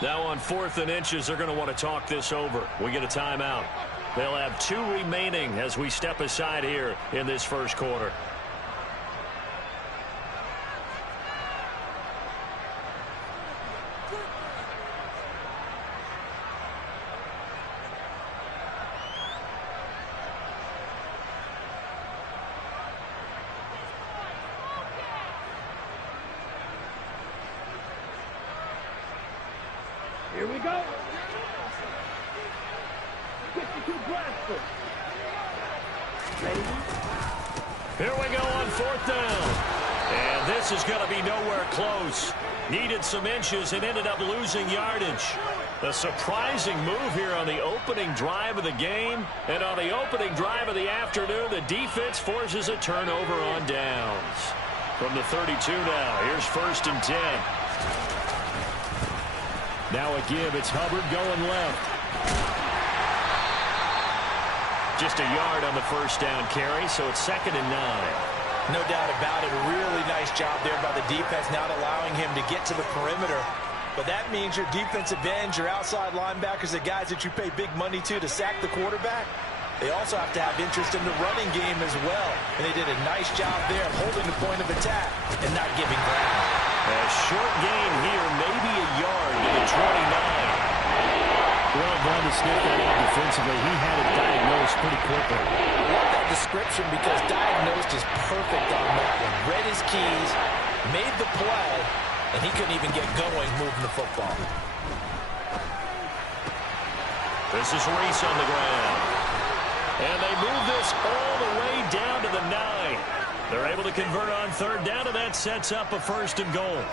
Now on 4th and inches, they're going to want to talk this over. We get a timeout. They'll have 2 remaining as we step aside here in this first quarter. Here we go. 52 Bradford. Ready? Here we go on 4th down. And this is going to be nowhere close. Needed some inches and ended up losing yardage. A surprising move here on the opening drive of the game. And on the opening drive of the afternoon, the defense forces a turnover on downs. From the 32 now, here's 1st and 10. Now a give. It's Hubbard going left. Just a yard on the first down carry, so it's 2nd and 9. No doubt about it. A really nice job there by the defense, not allowing him to get to the perimeter. But that means your defensive ends, your outside linebackers, the guys that you pay big money to sack the quarterback, they also have to have interest in the running game as well. And they did a nice job there of holding the point of attack and not giving ground. A short gain here, maybe a yard to the 29. Well, glad to sniff that out defensively. He had it diagnosed pretty quickly. I love that description because diagnosed is perfect on that one. Read his keys, made the play, and he couldn't even get going moving the football. This is Reese on the ground. And they move this all the way down to the 9. They're able to convert on 3rd down, and that sets up a 1st and goal.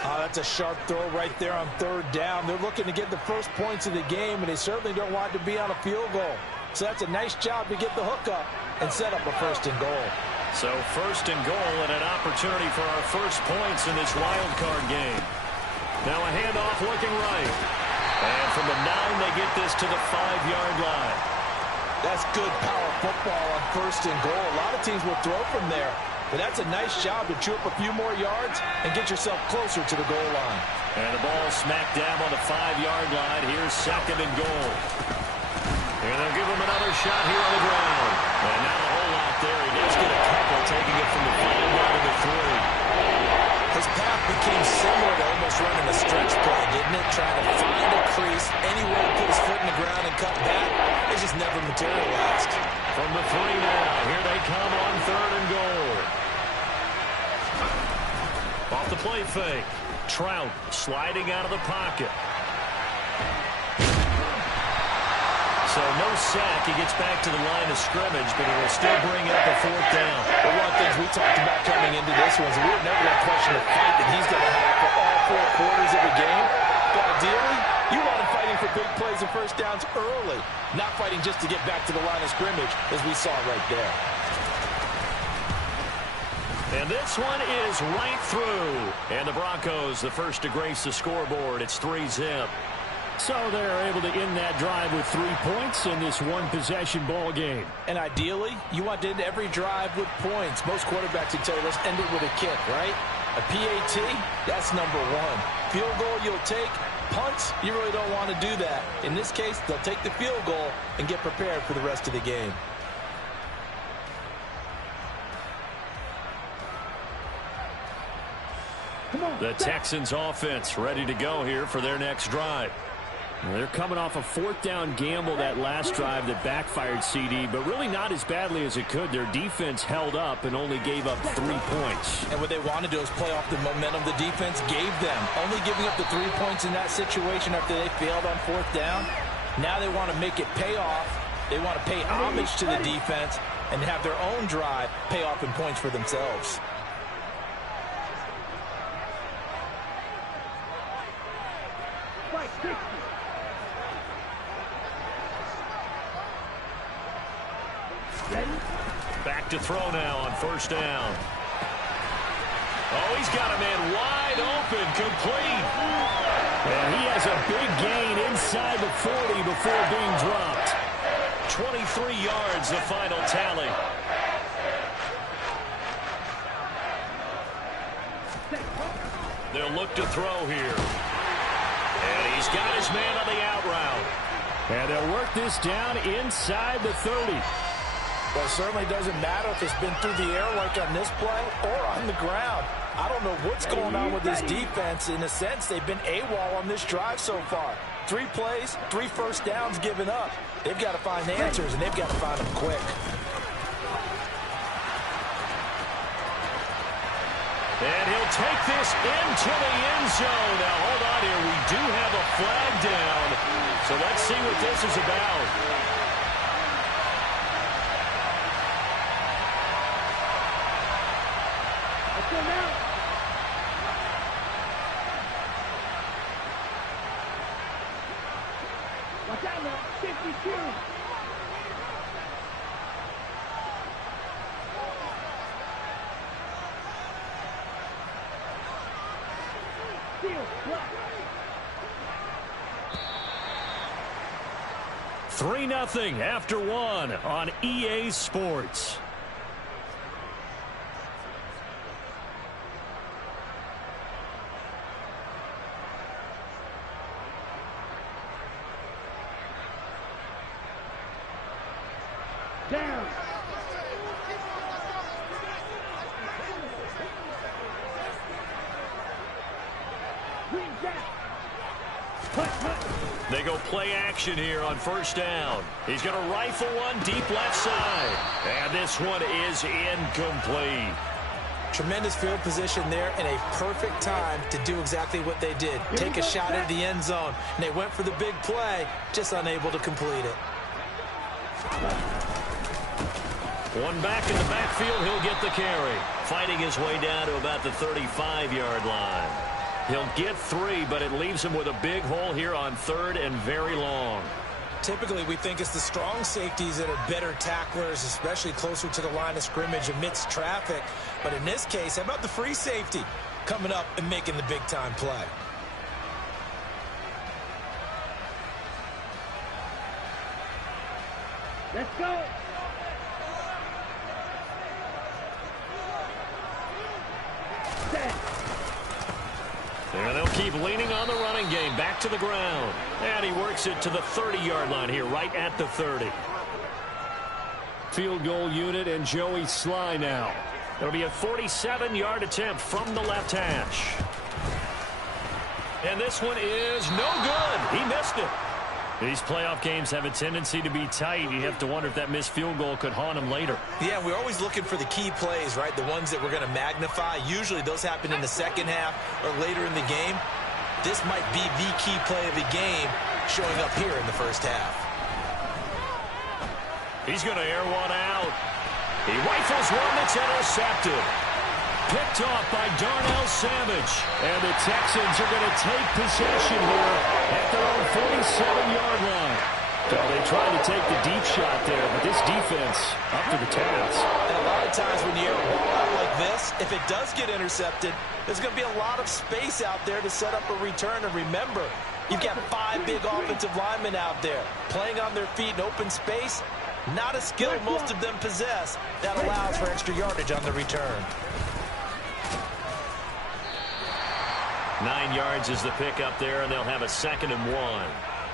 That's a sharp throw right there on 3rd down. They're looking to get the first points of the game, and they certainly don't want to be on a field goal. So that's a nice job to get the hook up and set up a 1st and goal. So 1st and goal and an opportunity for our first points in this wild card game. Now a handoff looking right. And from the 9, they get this to the 5-yard line. That's good power football on 1st and goal. A lot of teams will throw from there, but that's a nice job to chew up a few more yards and get yourself closer to the goal line. And the ball smacked down on the 5-yard line. Here's 2nd and goal. And they'll give him another shot here on the ground. And not a whole lot there. He does get a couple, taking it from the 5-yard to the 3. His path became similar to almost running a stretch play, didn't it? Trying to find a crease, anywhere to put his foot in the ground and cut back. It just never materialized. From the 3 now, here they come on 3rd and goal. Off the play fake. Trout sliding out of the pocket. So no sack. He gets back to the line of scrimmage, but it will still bring up a 4th down. Well, one of the things we talked about coming into this one is we were never going to question the fight that he's going to have for all 4 quarters of the game. But ideally, you want him fighting for big plays and 1st downs early, not fighting just to get back to the line of scrimmage, as we saw right there. And this one is right through. And the Broncos, the first to grace the scoreboard. It's 3-zip. So they're able to end that drive with 3 points in this one-possession ball game. And ideally, you want to end every drive with points. Most quarterbacks would tell you, let's end it with a kick, right? A PAT, that's number 1. Field goal you'll take. Punts, you really don't want to do that. In this case, they'll take the field goal and get prepared for the rest of the game. The Texans offense ready to go here for their next drive. Well, they're coming off a 4th down gamble that last drive that backfired CD, but really not as badly as it could. Their defense held up and only gave up 3 points. And what they want to do is play off the momentum the defense gave them. Only giving up the 3 points in that situation after they failed on 4th down. Now they want to make it pay off. They want to pay homage to the defense and have their own drive pay off in points for themselves. Back to throw now on 1st down. Oh, he's got a man wide open, complete. And he has a big gain inside the 40 before being dropped. 23 yards, the final tally. They'll look to throw here. And he's got his man on the out route. And they'll work this down inside the 30. Well, it certainly doesn't matter if it's been through the air like on this play or on the ground. I don't know what's going on with this defense. In a sense, they've been AWOL on this drive so far. 3 plays, 3 first downs given up. They've got to find answers, and they've got to find them quick. And he'll take this into the end zone. Now, hold on here. We do have a flag down. So let's see what this is about. Let's go now. Watch out now. 52. Steal. Block. 3-0 after 1 on EA Sports. Down. Green jack. They go play action here on first down. He's going to rifle one deep left side. And this one is incomplete. Tremendous field position there and a perfect time to do exactly what they did. Take a shot at the end zone. And they went for the big play, just unable to complete it. One back in the backfield, he'll get the carry. Fighting his way down to about the 35-yard line. He'll get 3, but it leaves him with a big hole here on 3rd and very long. Typically, we think it's the strong safeties that are better tacklers, especially closer to the line of scrimmage amidst traffic. But in this case, how about the free safety coming up and making the big-time play? Let's go. Set. And they'll keep leaning on the running game. Back to the ground. And he works it to the 30-yard line here, right at the 30. Field goal unit and Joey Sly now. It'll be a 47-yard attempt from the left hash. And this one is no good. He missed it. These playoff games have a tendency to be tight. You have to wonder if that missed field goal could haunt him later. Yeah, we're always looking for the key plays, right? The ones that we're going to magnify. Usually those happen in the second half or later in the game. This might be the key play of the game showing up here in the first half. He's going to air one out. He rifles one that's intercepted. Picked off by Darnell Savage. And the Texans are going to take possession here at their own 47-yard line. So they tried to take the deep shot there, but this defense up to the task. And a lot of times when you air a ball out like this, if it does get intercepted, there's going to be a lot of space out there to set up a return. And remember, you've got 5 big offensive linemen out there playing on their feet in open space. Not a skill most of them possess that allows for extra yardage on the return. 9 yards is the pick up there, and they'll have a 2nd and 1.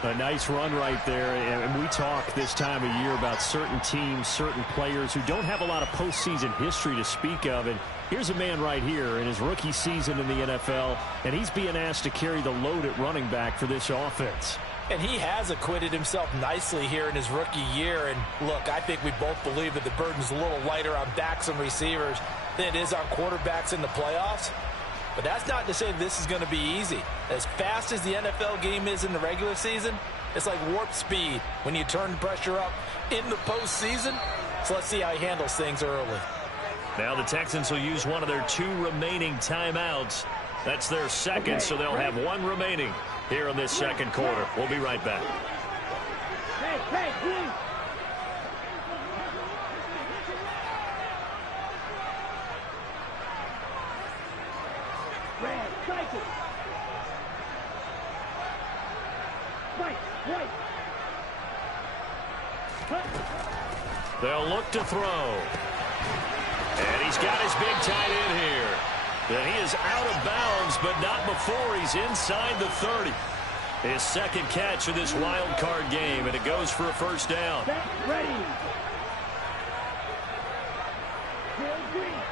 A nice run right there, and we talk this time of year about certain teams, certain players who don't have a lot of postseason history to speak of, and here's a man right here in his rookie season in the NFL, and he's being asked to carry the load at running back for this offense. And he has acquitted himself nicely here in his rookie year, and look, I think we both believe that the burden's a little lighter on backs and receivers than it is on quarterbacks in the playoffs. But that's not to say this is going to be easy. As fast as the NFL game is in the regular season, it's like warp speed when you turn the pressure up in the postseason. So let's see how he handles things early. Now the Texans will use one of their 2 remaining timeouts. That's their 2nd, so they'll have 1 remaining here in this 2nd quarter. We'll be right back. Hey, please. Red, strike it. Right, right. Cut. They'll look to throw. And he's got his big tight end here. And he is out of bounds, but not before he's inside the 30. His second catch of this wild card game, and it goes for a first down. Set, ready. Field green.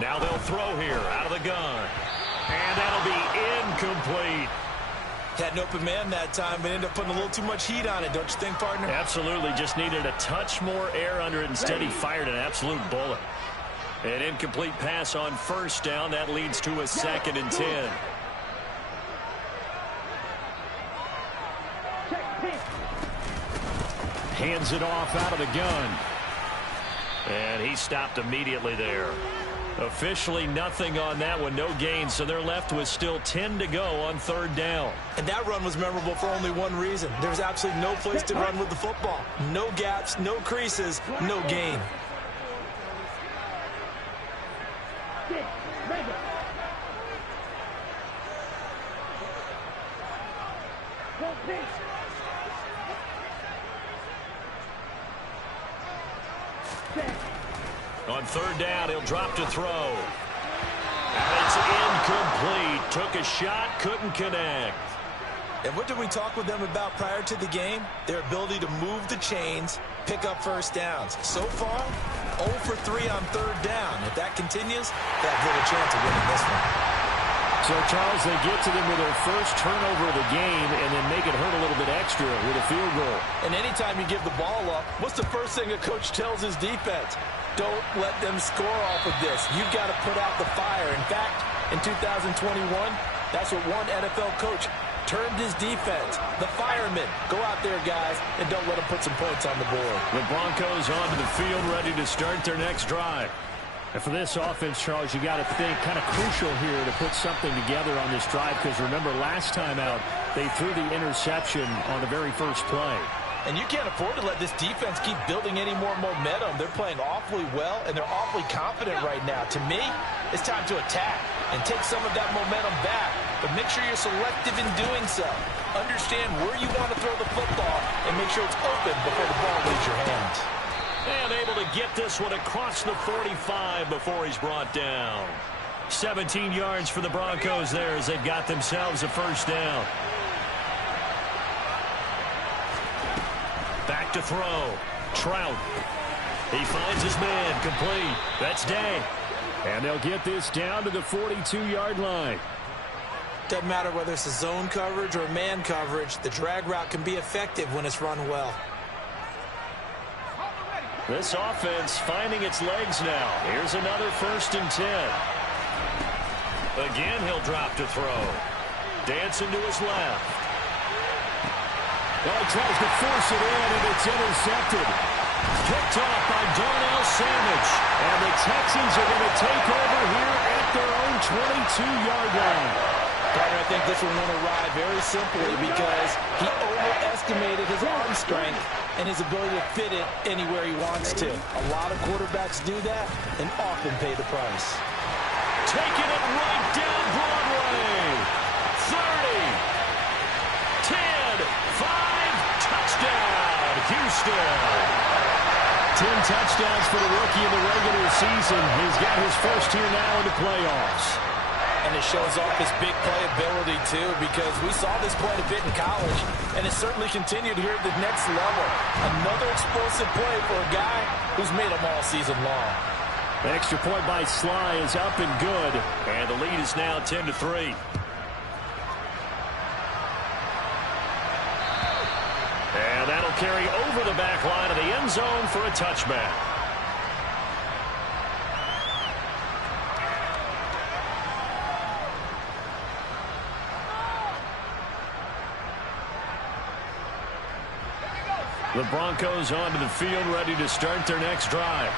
Now they'll throw here out of the gun. And that'll be incomplete. Had an open man that time, but ended up putting a little too much heat on it, don't you think, partner? Absolutely. Just needed a touch more air under it. Instead, he fired an absolute bullet. An incomplete pass on first down. That leads to a 2nd and 10. Hands it off out of the gun. And he stopped immediately there. Officially nothing on that one, no gain, so they're left with still 10 to go on 3rd down. And that run was memorable for only one reason. There's absolutely no place to run with the football. No gaps, no creases, no gain. On 3rd down, he'll drop to throw. And it's incomplete. Took a shot, couldn't connect. And what did we talk with them about prior to the game? Their ability to move the chains, pick up first downs. So far, 0 for 3 on 3rd down. If that continues, they have little chance of winning this one. So, Charles, they get to them with their first turnover of the game and then make it hurt a little bit extra with a field goal. And anytime you give the ball up, what's the first thing a coach tells his defense? Don't let them score off of this. You've got to put out the fire. In fact, in 2021, that's what one NFL coach termed his defense. The firemen. Go out there, guys, and don't let them put some points on the board. The Broncos onto the field, ready to start their next drive. And for this offense, Charles, you got to think kind of crucial here to put something together on this drive, because remember last time out they threw the interception on the very first play. And you can't afford to let this defense keep building any more momentum. They're playing awfully well, and they're awfully confident right now. To me, it's time to attack and take some of that momentum back. But make sure you're selective in doing so. Understand where you want to throw the football and make sure it's open before the ball leaves your hands. And able to get this one across the 45 before he's brought down. 17 yards for the Broncos there as they've got themselves a first down. Back to throw. Trout. He finds his man. Complete. That's Day. And they'll get this down to the 42-yard line. Doesn't matter whether it's a zone coverage or man coverage. The drag route can be effective when it's run well. This offense finding its legs now. Here's another 1st and 10. Again, he'll drop to throw. Dancing to his left. Well, he tries to force it in, and it's intercepted. Picked off by Darnell Savage. And the Texans are going to take over here at their own 22-yard line. Partner, I think this one won't arrive very simply because he overestimated his arm strength and his ability to fit it anywhere he wants to. A lot of quarterbacks do that and often pay the price. Taking it right down Broadway. 30. 10. 5. Touchdown. Houston. 10 touchdowns for the rookie in the regular season. He's got his first here now in the playoffs. And it shows off his big playability, too, because we saw this quite a bit in college, and it certainly continued here at the next level. Another explosive play for a guy who's made them all season long. The extra point by Sly is up and good. And the lead is now 10-3. And that'll carry over the back line of the end zone for a touchback. The Broncos onto the field, ready to start their next drive.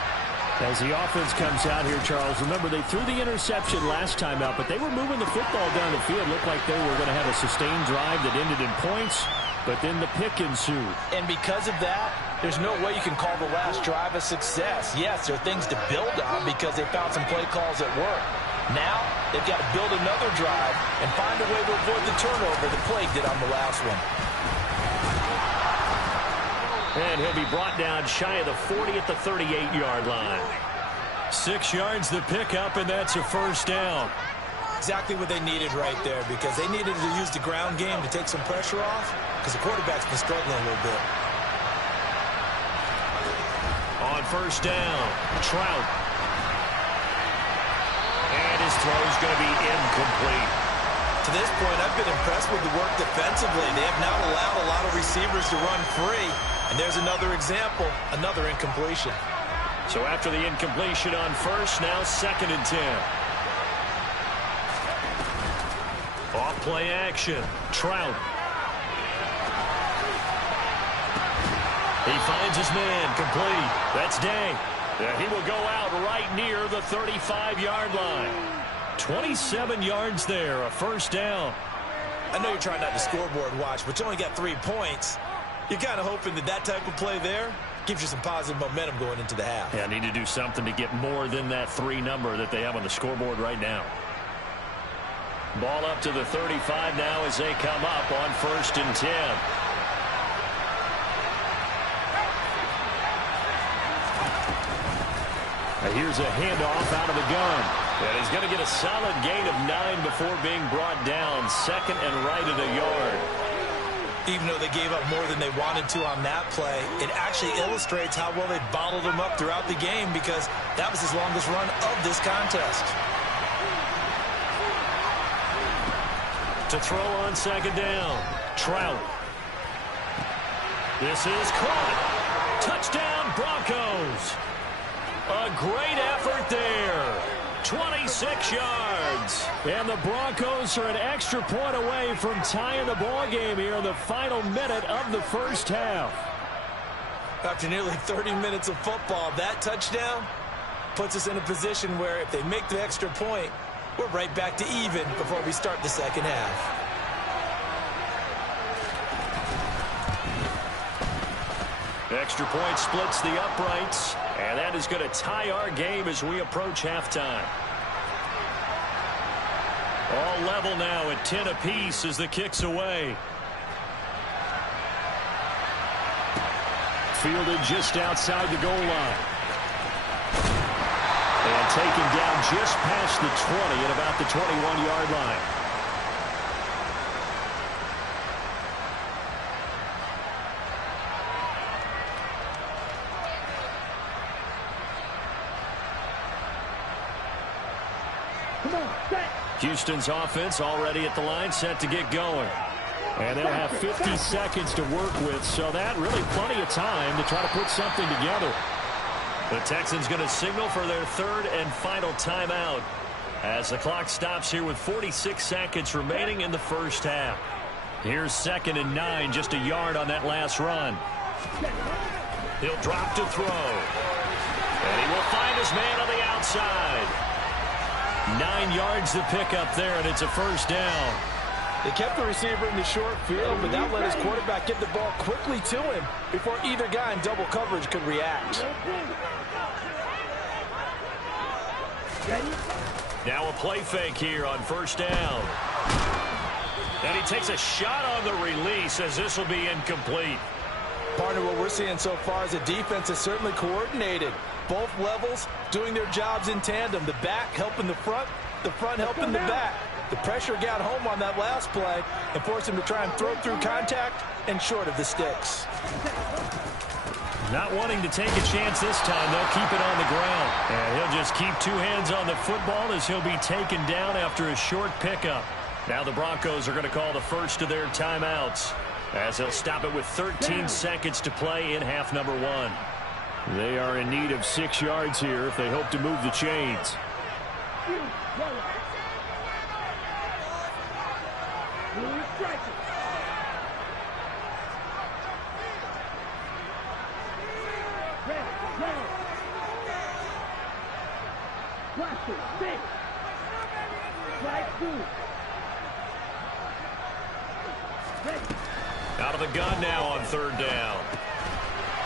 As the offense comes out here, Charles, remember they threw the interception last time out, but they were moving the football down the field. Looked like they were going to have a sustained drive that ended in points, but then the pick ensued. And because of that, there's no way you can call the last drive a success. Yes, there are things to build on because they found some play calls that work. Now, they've got to build another drive and find a way to avoid the turnover the play did on the last one. And he'll be brought down shy of the 40 at the 38-yard line. 6 yards the pickup, and that's a first down. Exactly what they needed right there, because they needed to use the ground game to take some pressure off, because the quarterback's been struggling a little bit. On first down, Trout. And his throw's going to be incomplete. To this point, I've been impressed with the work defensively. They have not allowed a lot of receivers to run free. And there's another example, another incompletion. So after the incompletion on first, now 2nd and 10. Off play action, Trout. He finds his man, complete. That's Day. He will go out right near the 35-yard line. 27 yards there, a first down. I know you're trying not to scoreboard watch, but you only got 3 points. You're kind of hoping that type of play there gives you some positive momentum going into the half. Yeah, need to do something to get more than that 3 number that they have on the scoreboard right now. Ball up to the 35 now as they come up on 1st and 10. Here's a handoff out of the gun. And he's going to get a solid gain of 9 before being brought down. 2nd and right at a yard. Even though they gave up more than they wanted to on that play, it actually illustrates how well they bottled them up throughout the game, because that was his longest run of this contest. To throw on 2nd down, Trout. This is caught. Touchdown, Broncos. A great effort there. 26 yards. And the Broncos are an extra point away from tying the ball game here in the final minute of the first half. After nearly 30 minutes of football, that touchdown puts us in a position where if they make the extra point, we're right back to even before we start the second half. Extra point splits the uprights, and that is going to tie our game as we approach halftime. All level now at 10 apiece as the kick's away. Fielded just outside the goal line. And taken down just past the 20 at about the 21-yard line. Houston's offense already at the line, set to get going. And they'll have 50 seconds to work with, so that really plenty of time to try to put something together. The Texans going to signal for their 3rd and final timeout as the clock stops here with 46 seconds remaining in the first half. Here's 2nd and 9, just a yard on that last run. He'll drop to throw. And he will find his man on the outside. 9 yards to pick up there, and it's a first down. They kept the receiver in the short field, but that let his quarterback get the ball quickly to him before either guy in double coverage could react. Now a play fake here on first down. And he takes a shot on the release as this will be incomplete. Partner, what we're seeing so far is the defense is certainly coordinated. Both levels doing their jobs in tandem. The back helping the front helping the back. The pressure got home on that last play and forced him to try and throw through contact and short of the sticks. Not wanting to take a chance this time, they'll keep it on the ground. And he'll just keep 2 hands on the football as he'll be taken down after a short pickup. Now the Broncos are going to call the first of their timeouts as they'll stop it with 13 seconds to play in half number 1. They are in need of 6 yards here if they hope to move the chains. Out of the gun now on 3rd down.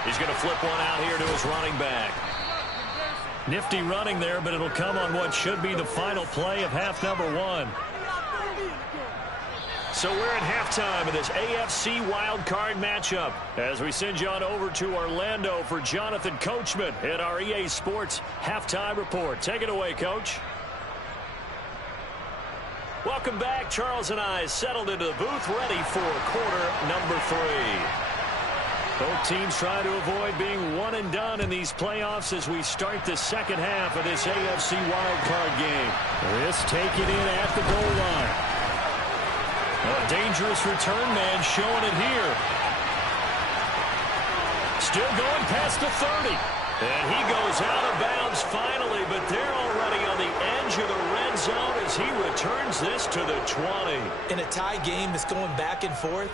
He's going to flip one out here to his running back. Nifty running there, but it'll come on what should be the final play of half number 1. So we're at halftime of this AFC wildcard matchup as we send you on over to Orlando for Jonathan Coachman at our EA Sports Halftime Report. Take it away, Coach. Welcome back. Charles and I settled into the booth ready for quarter number 3. Both teams trying to avoid being one and done in these playoffs as we start the second half of this AFC wildcard game. This taken in at the goal line. A dangerous return man showing it here. Still going past the 30. And he goes out of bounds finally, but they're already on the edge of the red zone as he returns this to the 20. In a tie game that's going back and forth,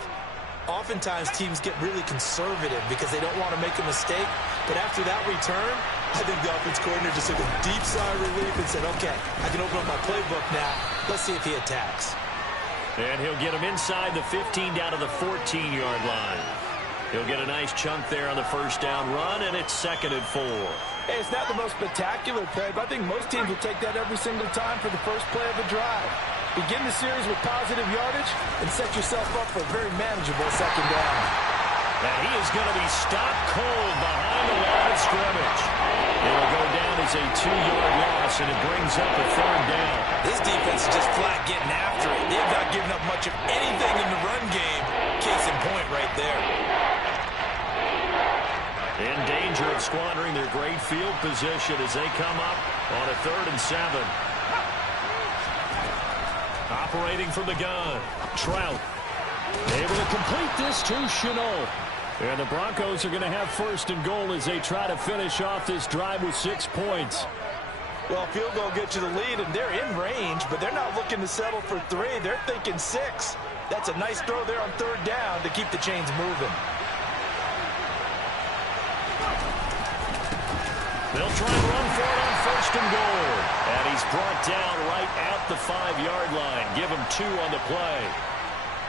oftentimes teams get really conservative because they don't want to make a mistake. But after that return, I think the offense coordinator just took a deep sigh of relief and said, okay, I can open up my playbook now. Let's see if he attacks. And he'll get him inside the 15 down to the 14-yard line. He'll get a nice chunk there on the first down run, and it's 2nd and 4. Hey, it's not the most spectacular play, but I think most teams will take that every single time for the first play of a drive. Begin the series with positive yardage and set yourself up for a very manageable second down. And he is going to be stopped cold behind the line of scrimmage. It'll go down as a 2-yard loss, and it brings up a 3rd down. This defense is just flat getting after it. They've not given up much of anything in the run game. Case in point right there. In danger of squandering their great field position as they come up on a 3rd and 7. Operating from the gun, Trout. Able to complete this to Chenault. And the Broncos are going to have 1st and goal as they try to finish off this drive with 6 points. Well, field goal gets you the lead, and they're in range, but they're not looking to settle for 3. They're thinking 6. That's a nice throw there on 3rd down to keep the chains moving. They'll try and run for it on 1st and goal. And he's brought down right at the 5-yard line. Give him 2 on the play.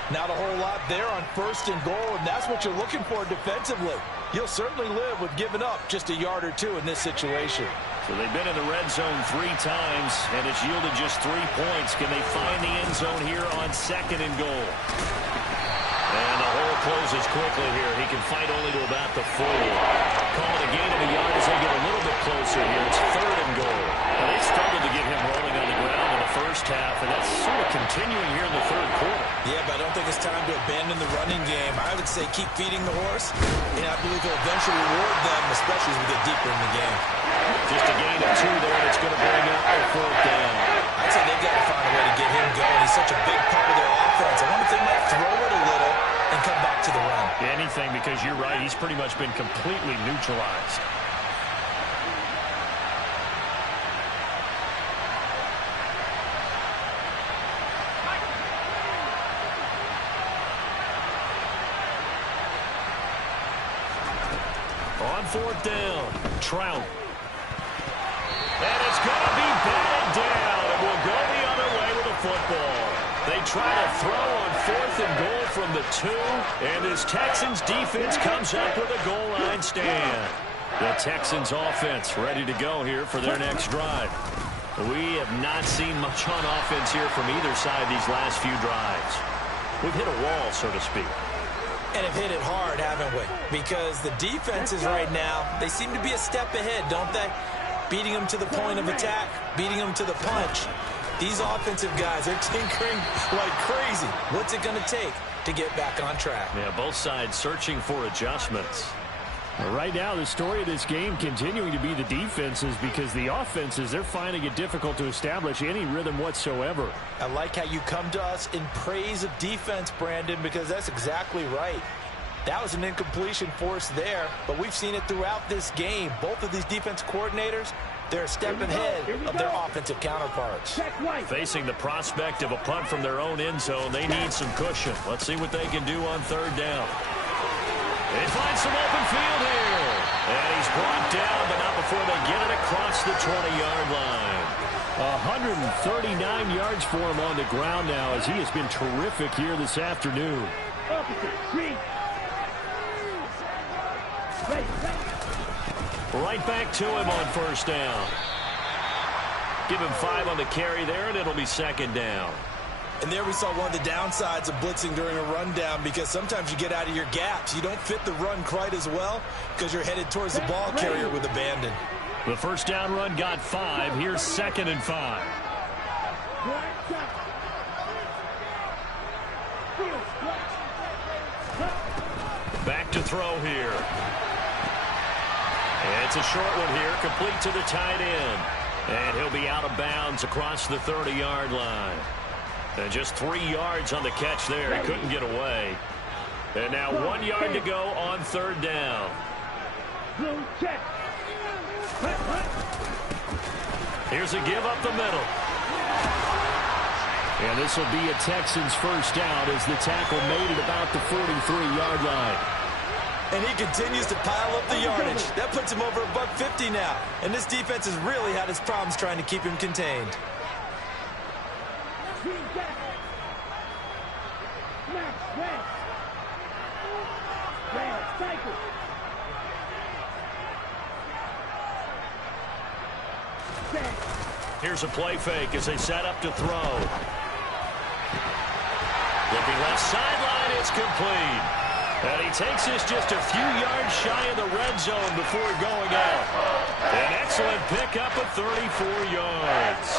Not a whole lot there on 1st and goal, and that's what you're looking for defensively. You'll certainly live with giving up just a yard or 2 in this situation. So they've been in the red zone 3 times, and it's yielded just 3 points. Can they find the end zone here on 2nd and goal? And the hole closes quickly here. He can fight only to about the 4. Calling a gain of a yard as they get a little bit closer here. It's 3rd and goal. Now, they struggled to get him rolling on the ground in the first half, and that's sort of continuing here in the 3rd quarter. Yeah, but I don't think it's time to abandon the running game. I would say keep feeding the horse, and I believe he'll eventually reward them, especially as we get deeper in the game. Just a gain of 2 there, and it's going to bring up a 4th down. I'd say they've got to find a way to get him going. He's such a big part of their offense. I wonder if they might throw it a little and come back to the run. Anything, because you're right, he's pretty much been completely neutralized. On 4th down, Trout. And it's going to be batted down, and we'll go the other way with the football. They try to throw on 4th and goal from the 2, and this Texans defense comes up with a goal line stand. The Texans offense ready to go here for their next drive. We have not seen much on offense here from either side these last few drives. We've hit a wall, so to speak. And have hit it hard, haven't we? Because the defenses right now, they seem to be a step ahead, don't they? Beating them to the point of attack, beating them to the punch. These offensive guys are tinkering like crazy. What's it going to take to get back on track? Yeah, both sides searching for adjustments. Right now, the story of this game continuing to be the defenses, because the offenses, they're finding it difficult to establish any rhythm whatsoever. I like how you come to us in praise of defense, Brandon, because that's exactly right. That was an incompletion force there, but we've seen it throughout this game. Both of these defense coordinators, they're a step ahead of their offensive counterparts. Facing the prospect of a punt from their own end zone, they need some cushion. Let's see what they can do on 3rd down. They find some open field here. And he's brought down, but not before they get it across the 20-yard line. 139 yards for him on the ground now, as he has been terrific here this afternoon. Opposite, 3. Ready. Right back to him on first down. Give him 5 on the carry there, and it'll be second down. And there we saw one of the downsides of blitzing during a rundown, because sometimes you get out of your gaps. You don't fit the run quite as well because you're headed towards the ball carrier with abandon. The first down run got 5. Here's 2nd and 5. Back to throw here. And it's a short one here, complete to the tight end. And he'll be out of bounds across the 30-yard line. And just 3 yards on the catch there. He couldn't get away. And now 1 yard to go on third down. Here's a give up the middle. And this will be a Texans first down as the tackle made it about the 43-yard line. And he continues to pile up the yardage. That puts him over $150 now. And this defense has really had its problems trying to keep him contained. Here's a play fake as they set up to throw. Looking left sideline, it's complete. And he takes this just a few yards shy of the red zone before going out. An excellent pickup of 34 yards.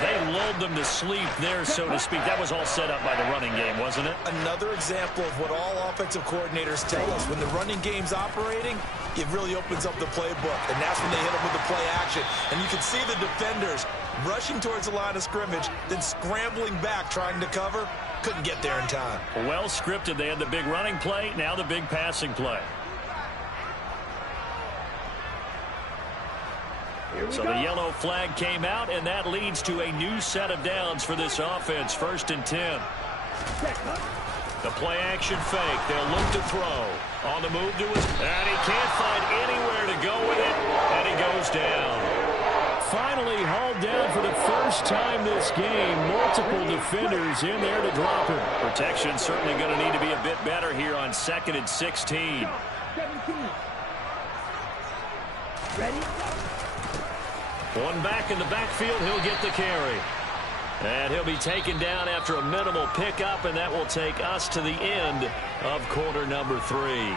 They lulled them to sleep there, so to speak. That was all set up by the running game, wasn't it? Another example of what all offensive coordinators tell us. When the running game's operating, it really opens up the playbook. And that's when they hit them with the play action. And you can see the defenders rushing towards the line of scrimmage, then scrambling back trying to cover. Couldn't get there in time. Well scripted. They had the big running play, now the big passing play. So the yellow flag came out, and that leads to a new set of downs for this offense. 1st and 10. The play action fake. They'll look to throw. On the move to his, and he can't find anywhere to go with it, and he goes down. Finally hauled down for the first time this game. Multiple defenders in there to drop him. Protection certainly going to need to be a bit better here on 2nd and 16. 17. Ready? One back in the backfield, he'll get the carry. And he'll be taken down after a minimal pickup, and that will take us to the end of quarter number 3.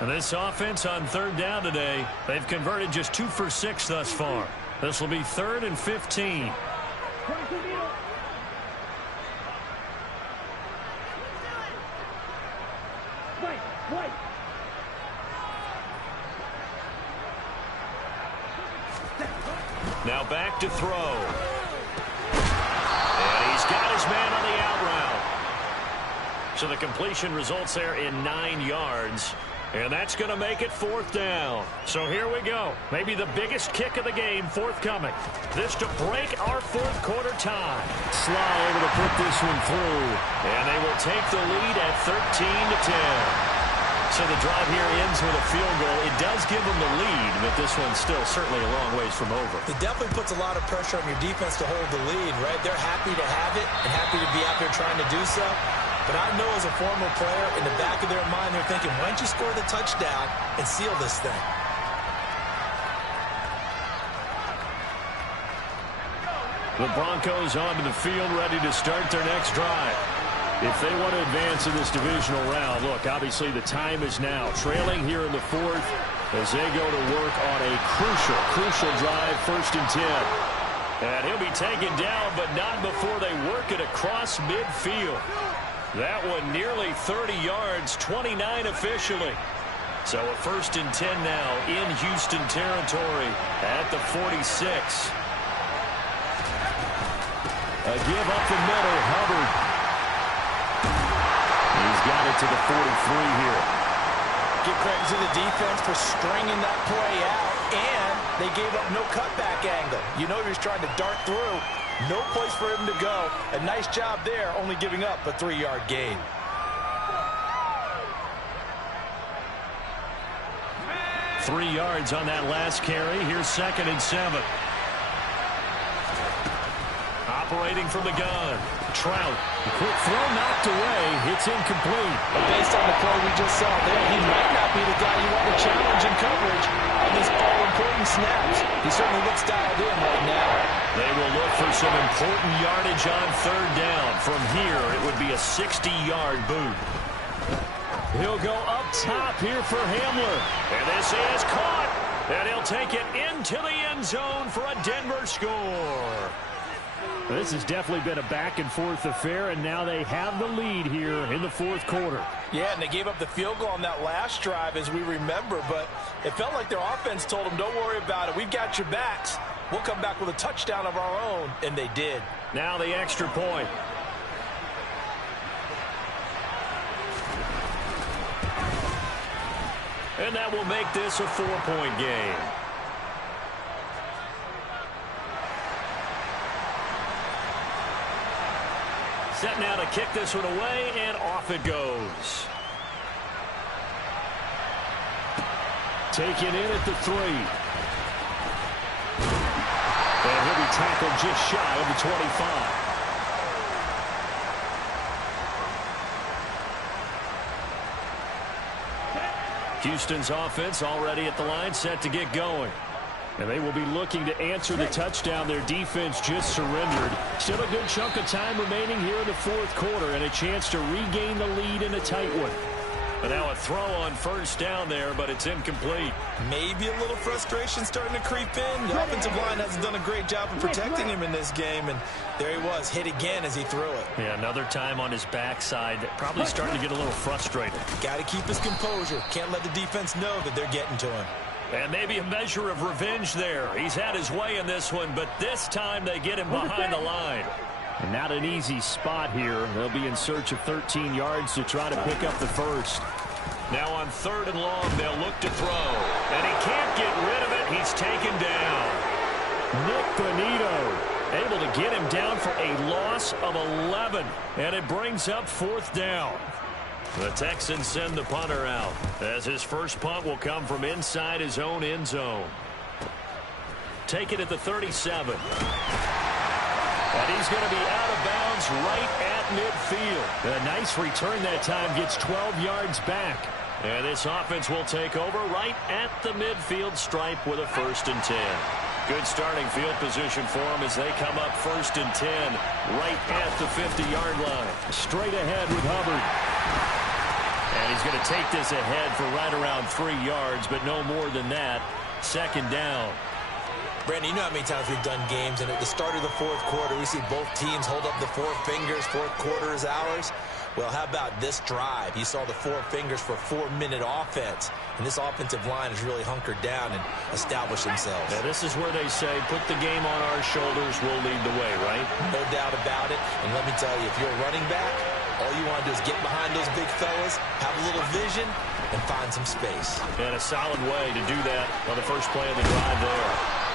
And this offense on third down today, they've converted just 2 for 6 thus far. This will be 3rd and 15. Now back to throw. And he's got his man on the out route. So the completion results there in 9 yards. And that's going to make it 4th down. So here we go. Maybe the biggest kick of the game forthcoming. This to break our 4th quarter tie. Sly able to put this one through. And they will take the lead at 13-10. So the drive here ends with a field goal. It does give them the lead, but this one's still certainly a long ways from over. It definitely puts a lot of pressure on your defense to hold the lead, right? They're happy to have it and happy to be out there trying to do so. But I know as a former player, in the back of their mind, they're thinking, why don't you score the touchdown and seal this thing? The Broncos onto the field, ready to start their next drive. If they want to advance in this divisional round, look, obviously the time is now. Trailing here in the 4th as they go to work on a crucial drive, 1st and 10. And he'll be taken down, but not before they work it across midfield. That one nearly 30 yards, 29 officially. So a 1st and 10 now in Houston territory at the 46. A give up the middle, Hubbard. He's got it to the 43 here. Give credit to the defense for stringing that play out, and they gave up no cutback angle. You know he was trying to dart through. No place for him to go. A nice job there, only giving up a 3-yard gain. 3 yards on that last carry. Here's 2nd and 7. Operating from the gun. Trout. Quick throw knocked away. It's incomplete. But based on the play we just saw there, he might not be the guy you want to challenge in coverage on these all-important snaps. He certainly looks dialed in right now. They will look for some important yardage on 3rd down. From here, it would be a 60-yard boot. He'll go up top here for Hamler. And this is caught. And he'll take it into the end zone for a Denver score. This has definitely been a back-and-forth affair, and now they have the lead here in the 4th quarter. Yeah, and they gave up the field goal on that last drive, as we remember, but it felt like their offense told them, don't worry about it. We've got your backs. We'll come back with a touchdown of our own, and they did. Now the extra point. And that will make this a 4-point game. Set now to kick this one away, and off it goes. Taken in at the 3. And he'll be tackled just shy of the 25. Houston's offense already at the line, set to get going. And they will be looking to answer the touchdown. Their defense just surrendered. Still a good chunk of time remaining here in the 4th quarter, and a chance to regain the lead in a tight one. And now a throw on 1st down there, but it's incomplete. Maybe a little frustration starting to creep in. The offensive line hasn't done a great job of protecting him in this game, and there he was, hit again as he threw it. Yeah, another time on his backside, probably starting to get a little frustrated. Got to keep his composure. Can't let the defense know that they're getting to him. And maybe a measure of revenge there. He's had his way in this one, but this time they get him behind the line. And not an easy spot here. They'll be in search of 13 yards to try to pick up the first. Now on 3rd and long, they'll look to throw. And he can't get rid of it. He's taken down. Nick Bonito able to get him down for a loss of 11. And it brings up 4th down. The Texans send the punter out, as his first punt will come from inside his own end zone. Take it at the 37. And he's going to be out of bounds right at midfield. A nice return that time, gets 12 yards back. And this offense will take over right at the midfield stripe with a 1st and 10. Good starting field position for them as they come up 1st and 10 right at the 50-yard line. Straight ahead with Hubbard. And he's going to take this ahead for right around 3 yards, but no more than that. 2nd down. Brandon, you know how many times we've done games, and at the start of the 4th quarter, we see both teams hold up the 4 fingers, 4th quarter is ours. Well, how about this drive? You saw the 4 fingers for a 4-minute offense, and this offensive line has really hunkered down and established themselves. Yeah, this is where they say, put the game on our shoulders, we'll lead the way, right? No doubt about it, and let me tell you, if you're a running back, all you want to do is get behind those big fellas, have a little vision, and find some space. And a solid way to do that on the first play of the drive there.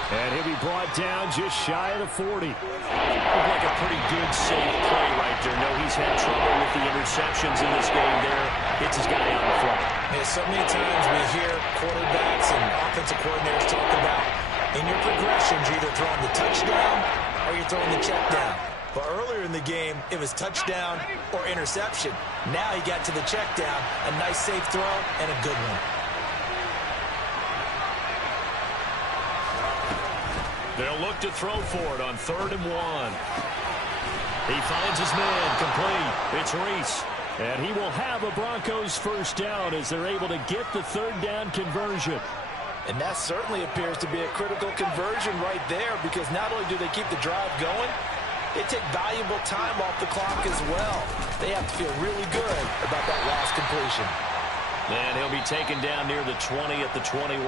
And he'll be brought down just shy of the 40. Looked like a pretty good, safe play right there. No, he's had trouble with the interceptions in this game there. Hits his guy out in front. Yeah, so many times we hear quarterbacks and offensive coordinators talk about in your progressions, you're either throwing the touchdown or you're throwing the check down. But earlier in the game, it was touchdown or interception. Now he got to the check down, a nice safe throw, and a good one. They'll look to throw for it on 3rd and 1. He finds his man complete. It's Reese. And he will have a Broncos 1st down as they're able to get the 3rd down conversion. And that certainly appears to be a critical conversion right there, because not only do they keep the drive going, they take valuable time off the clock as well. They have to feel really good about that last completion. And he'll be taken down near the 20 at the 21.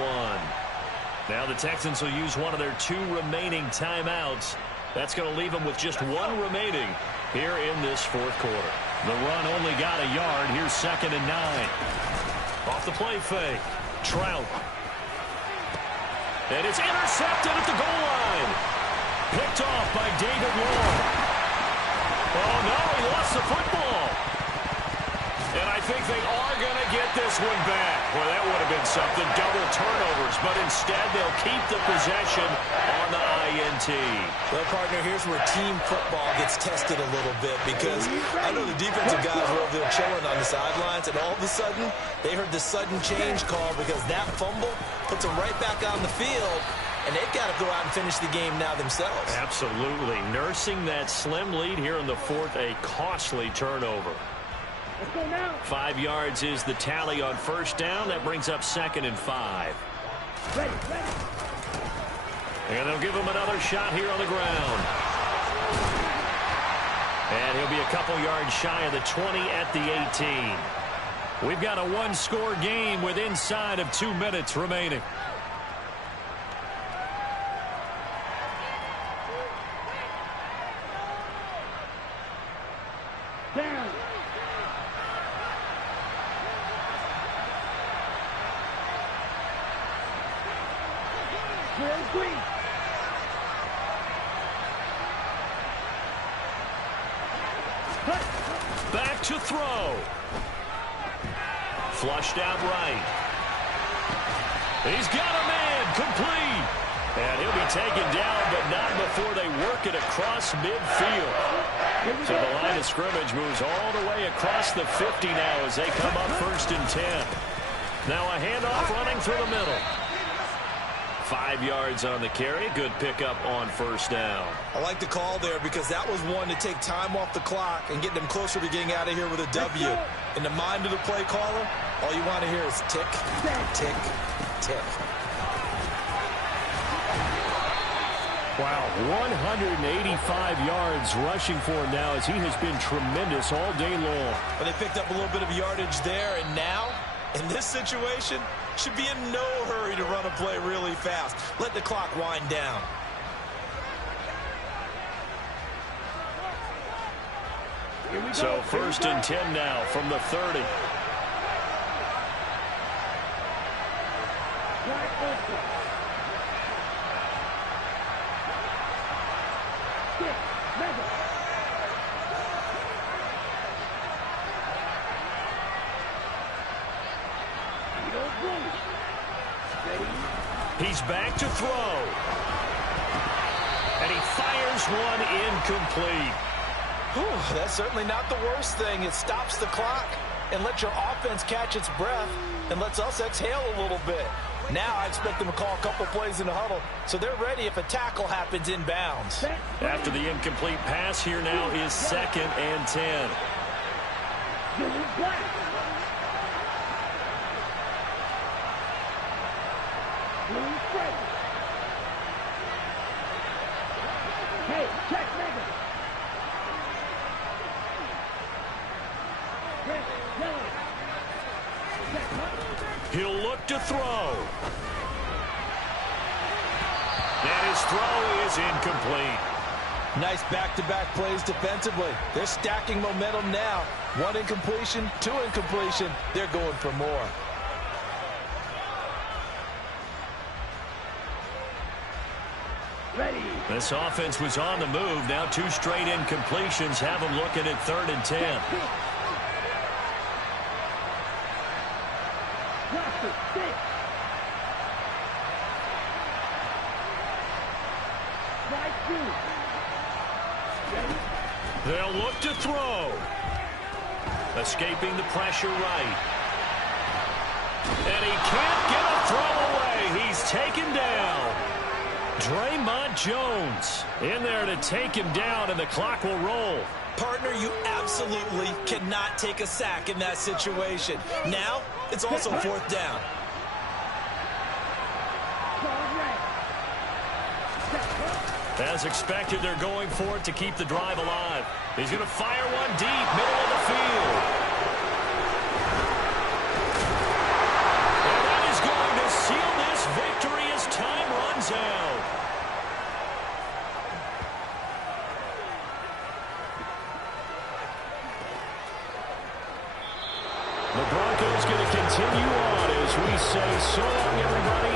Now the Texans will use one of their 2 remaining timeouts. That's going to leave them with just 1 remaining here in this 4th quarter. The run only got a yard. Here's 2nd and 9. Off the play fake. Trout. And it's intercepted at the goal line. Picked off by David Long. Oh, no, he lost the football. And I think they are going to get this one back. Well, that would have been something. Double turnovers, but instead they'll keep the possession on the INT. Well, partner, here's where team football gets tested a little bit because I know the defensive guys were over there chilling on the sidelines, and all of a sudden they heard the sudden change call because that fumble puts them right back on the field, and they've got to go out and finish the game now themselves. Absolutely. Nursing that slim lead here in the fourth, a costly turnover. Let's go now. 5 yards is the tally on first down. That brings up 2nd and 5. Ready, ready. And they'll give him another shot here on the ground. And he'll be a couple yards shy of the 20 at the 18. We've got a one-score game with inside of 2 minutes remaining. Down. Green. Back to throw. Flushed out right. He's got a man. Complete. And he'll be taken down, but not before they work it across midfield. So the line of scrimmage moves all the way across the 50 now as they come up 1st and 10. Now a handoff running through the middle. 5 yards on the carry. Good pickup on first down. I like the call there because that was one to take time off the clock and get them closer to getting out of here with a W. In the mind of the play caller, all you want to hear is tick, tick, tick. Wow, 185 yards rushing for him now as he has been tremendous all day long. But they picked up a little bit of yardage there, and now, in this situation, should be in no hurry to run a play really fast. Let the clock wind down. So 1st and 10 now from the 30. He's back to throw. And he fires one incomplete. Whew, that's certainly not the worst thing. It stops the clock and lets your offense catch its breath and lets us exhale a little bit. Now I expect them to call a couple plays in the huddle so they're ready if a tackle happens inbounds. After the incomplete pass, here now is 2nd and 10. Hey, check Megan. He'll look to throw. And his throw is incomplete. Nice back-to-back plays defensively. They're stacking momentum now. 1 incompletion, 2 incompletion. They're going for more. Ready. This offense was on the move. Now 2 straight incompletions have them looking at 3rd and 10. They'll look to throw. Escaping the pressure right. And he can't get a throw away. He's taken down. Draymond Jones in there to take him down, and the clock will roll. Partner, you absolutely cannot take a sack in that situation. Now, it's also 4th down. As expected, they're going for it to keep the drive alive. He's going to fire one deep, middle of the field. And that is going to seal this victory as time runs out. The Broncos going to continue on as we say so long, everybody.